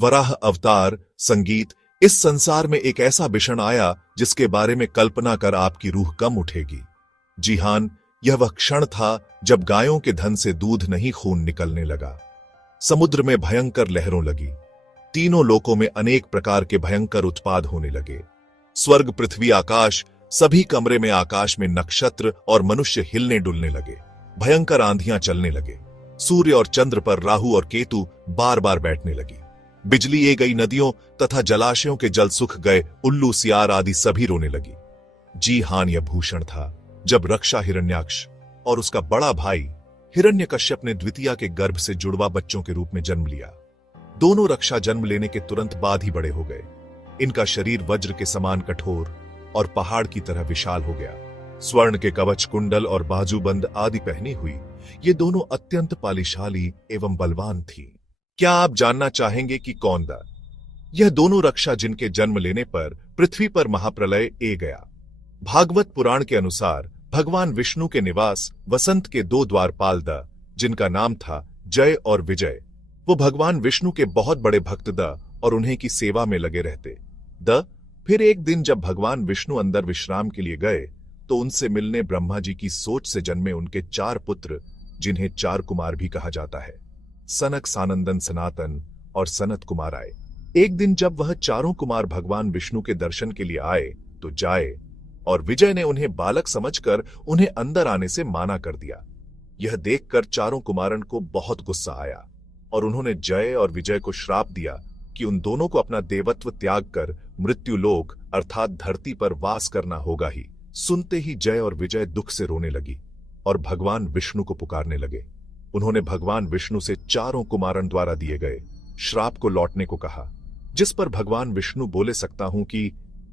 वराह अवतार संगीत। इस संसार में एक ऐसा विषण आया जिसके बारे में कल्पना कर आपकी रूह कम उठेगी। जी हां, यह वह क्षण था जब गायों के धन से दूध नहीं खून निकलने लगा। समुद्र में भयंकर लहरों लगी। तीनों लोकों में अनेक प्रकार के भयंकर उत्पाद होने लगे। स्वर्ग, पृथ्वी, आकाश, सभी कमरे में आकाश में नक्षत्र और मनुष्य हिलने डुलने लगे। भयंकर आंधियां चलने लगे। सूर्य और चंद्र पर राहु और केतु बार बार बैठने लगी। बिजली ये गई, नदियों तथा जलाशयों के जल सूख गए। उल्लू, सियार आदि सभी रोने लगी। जी हां, यह भूषण था जब रक्षा हिरण्याक्ष और उसका बड़ा भाई हिरण्यकश्यप ने द्वितीया के गर्भ से जुड़वा बच्चों के रूप में जन्म लिया। दोनों रक्षा जन्म लेने के तुरंत बाद ही बड़े हो गए। इनका शरीर वज्र के समान कठोर और पहाड़ की तरह विशाल हो गया। स्वर्ण के कवच, कुंडल और बाजूबंद आदि पहनी हुई ये दोनों अत्यंत पालिशाली एवं बलवान थी। क्या आप जानना चाहेंगे कि कौन था यह दोनों रक्षा जिनके जन्म लेने पर पृथ्वी पर महाप्रलय ए गया? भागवत पुराण के अनुसार भगवान विष्णु के निवास वसंत के दो द्वारपाल द, जिनका नाम था जय और विजय, वो भगवान विष्णु के बहुत बड़े भक्त द और उन्हीं की सेवा में लगे रहते द। फिर एक दिन जब भगवान विष्णु अंदर विश्राम के लिए गए तो उनसे मिलने ब्रह्मा जी की सोच से जन्मे उनके चार पुत्र, जिन्हें चार कुमार भी कहा जाता है, सनक, सानंदन, सनातन और सनत कुमार आए। एक दिन जब वह चारों कुमार भगवान विष्णु के दर्शन के लिए आए तो जय और विजय ने उन्हें बालक समझकर उन्हें अंदर आने से माना कर दिया। यह देखकर चारों कुमारन को बहुत गुस्सा आया और उन्होंने जय और विजय को श्राप दिया कि उन दोनों को अपना देवत्व त्याग कर मृत्युलोक अर्थात धरती पर वास करना होगा ही। सुनते ही जय और विजय दुख से रोने लगी और भगवान विष्णु को पुकारने लगे। उन्होंने भगवान विष्णु से चारों कुमारन द्वारा दिए गए श्राप को लौटने को कहा, जिस पर भगवान विष्णु बोले, सकता हूं कि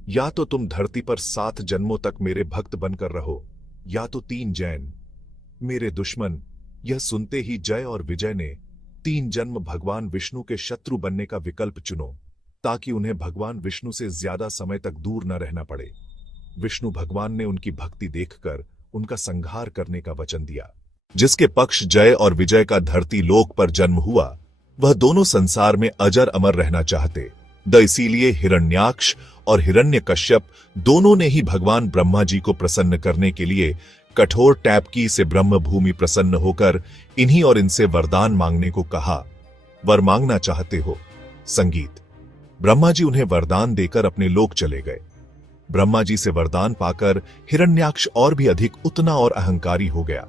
या तो तुम धरती पर 7 जन्मों तक मेरे भक्त बनकर रहो या तो 3 जैन मेरे दुश्मन। यह सुनते ही जय और विजय ने 3 जन्म भगवान विष्णु के शत्रु बनने का विकल्प चुनो ताकि उन्हें भगवान विष्णु से ज्यादा समय तक दूर न रहना पड़े। विष्णु भगवान ने उनकी भक्ति देखकर उनका संहार करने का वचन दिया। जिसके पक्ष जय और विजय का धरती लोक पर जन्म हुआ वह दोनों संसार में अजर अमर रहना चाहते द। इसीलिए हिरण्याक्ष और हिरण्यकश्यप दोनों ने ही भगवान ब्रह्मा जी को प्रसन्न करने के लिए कठोर टैपकी से ब्रह्म भूमि प्रसन्न होकर इन्हीं और इनसे वरदान मांगने को कहा। वर मांगना चाहते हो? संगीत। ब्रह्मा जी उन्हें वरदान देकर अपने लोक चले गए। ब्रह्मा जी से वरदान पाकर हिरण्याक्ष और भी अधिक उतना और अहंकारी हो गया।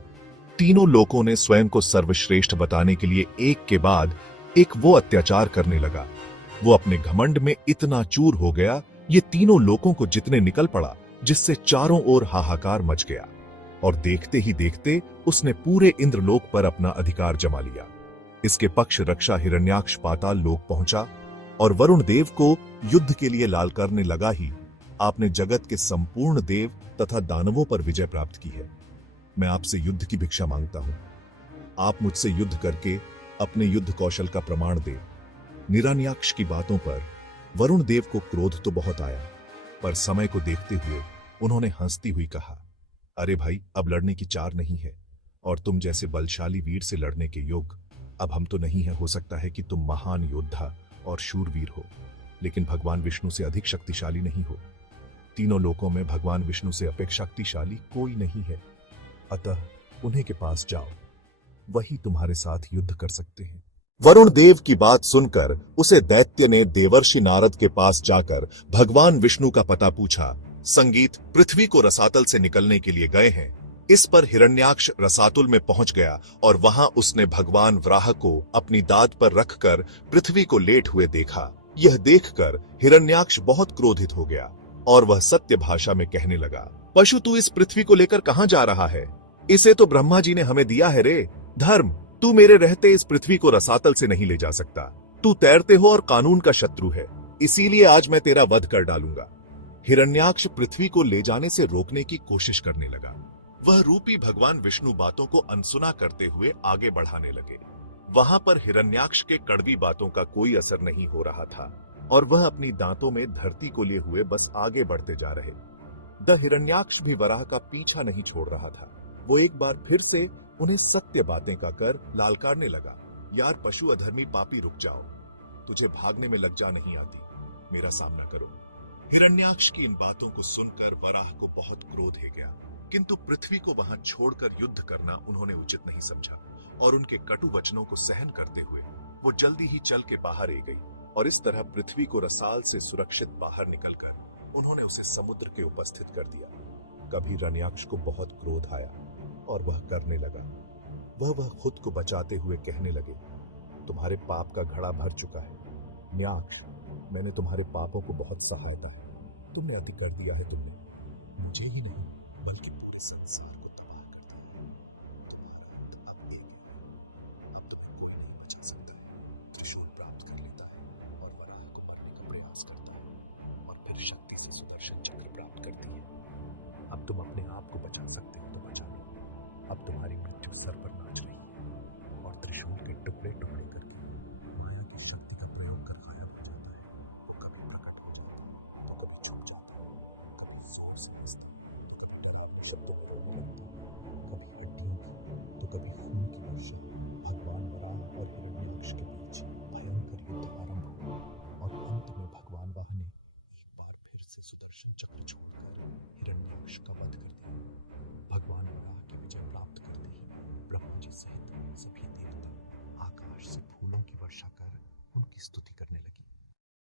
तीनों लोकों ने स्वयं को सर्वश्रेष्ठ बताने के लिए एक के बाद एक वो अत्याचार करने लगा। वो अपने घमंड में इतना चूर हो गया, ये तीनों लोकों को जितने निकल पड़ा, जिससे चारों ओर हाहाकार मच गया और देखते ही देखते उसने पूरे इंद्रलोक पर अपना अधिकार जमा लिया। इसके पक्ष रक्षा हिरण्याक्ष पाताल लोक पहुंचा और वरुण देव को युद्ध के लिए लाल करने लगा ही आपने जगत के संपूर्ण देव तथा दानवों पर विजय प्राप्त की है। मैं आपसे युद्ध की भिक्षा मांगता हूं। आप मुझसे युद्ध करके अपने युद्ध कौशल का प्रमाण दे। हिरण्याक्ष की बातों पर वरुण देव को क्रोध तो बहुत आया, पर समय को देखते हुए उन्होंने हंसती हुई कहा, अरे भाई, अब लड़ने की चार नहीं है और तुम जैसे बलशाली वीर से लड़ने के योग्य अब हम तो नहीं है। हो सकता है कि तुम महान योद्धा और शूरवीर हो, लेकिन भगवान विष्णु से अधिक शक्तिशाली नहीं हो। तीनों लोकों में भगवान विष्णु से अपेक्षा शक्तिशाली कोई नहीं है, अतः उन्हीं के पास जाओ, वही तुम्हारे साथ युद्ध कर सकते हैं। वरुण देव की बात सुनकर उसे दैत्य ने देवर्षि नारद के पास जाकर भगवान विष्णु का पता पूछा। संगीत। पृथ्वी को रसातल से निकलने के लिए गए हैं। इस पर हिरण्याक्ष रसातुल में पहुंच गया और वहां उसने भगवान वराह को अपनी दाद पर रखकर पृथ्वी को लेट हुए देखा। यह देखकर हिरण्याक्ष बहुत क्रोधित हो गया और वह सत्य भाषा में कहने लगा, पशु, तू इस पृथ्वी को लेकर कहां जा रहा है? इसे तो ब्रह्मा जी ने हमें दिया है रे। धर्म, तू मेरे रहते इस पृथ्वी को रसातल से नहीं ले जा सकता। तू तैरते हो और कानून का शत्रु है, इसीलिए आज मैं तेरा वध कर डालूंगा। हिरण्याक्ष पृथ्वी को ले जाने से रोकने की कोशिश करने लगा। वह रूपी भगवान विष्णु बातों को अनसुना करते हुए आगे बढ़ाने लगे। वहां पर हिरण्याक्ष के कड़वी बातों का कोई असर नहीं हो रहा था और वह अपनी दांतों में धरती को लिए हुए बस आगे बढ़ते जा रहे। द हिरण्याक्ष भी वराह का पीछा नहीं छोड़ रहा था। वो एक बार फिर से उन्हें सत्य बातें का कर लालकारने लगा, यार पशु, अधर्मी, पापी, रुक जाओ। तुझे भागने में लज्जा नहीं आती? मेरा सामना करो। हिरण्याक्ष की इन बातों को सुनकर वराह को बहुत क्रोध है गया, किंतु पृथ्वी को वहां छोड़कर युद्ध करना उन्होंने उचित नहीं समझा और उनके कटु वचनों को सहन करते हुए वो जल्दी ही चल के बाहर आ गई। और इस तरह पृथ्वी को रसाल से सुरक्षित बाहर निकलकर उन्होंने उसे समुद्र के उपस्थित कर दिया। कभी हिरण्याक्ष को बहुत क्रोध आया और वह करने लगा। वह खुद को बचाते हुए कहने लगे, तुम्हारे पाप का घड़ा भर चुका है। न्याक्ष, मैंने तुम्हारे पापों को बहुत सहायता है। तुमने अति कर दिया है। तुमने मुझे ही नहीं बल्कि पूरे संसार को तबाह कर दिया। तुम्हारा अंत अब एक है। अब तुम्हें कोई नहीं बचा सकता है। त्रिशूल प्राप्त कर लेता है और वराह को मारने का प्रयास करता है और फिर शक्ति से सुदर्शन चक्र प्राप्त करती है। अब तुम अपने आप को बचा सकते हो तो बचा लो। अब तुम्हारी मृत्यु सर पर नाच रही है और त्रिशूल के टुकड़े टुकड़े करके माया की शक्ति का प्रयोग कर गायब हो जाता है। वो कभी प्रकट हो जाता है तो कभी छुप जाता है, कभी जोर से हंसता है तो कभी भयानक शब्दों में रोने लगता है, कभी उद्योग तो कभी खून की वर्षा। भगवान वराह और हिरण्याक्ष के बीच भयंकर युद्ध आरंभ हुआ और अंत में भगवान वाह ने एक बार फिर से सुदर्शन चक्र छोड़कर हिरण्याक्ष का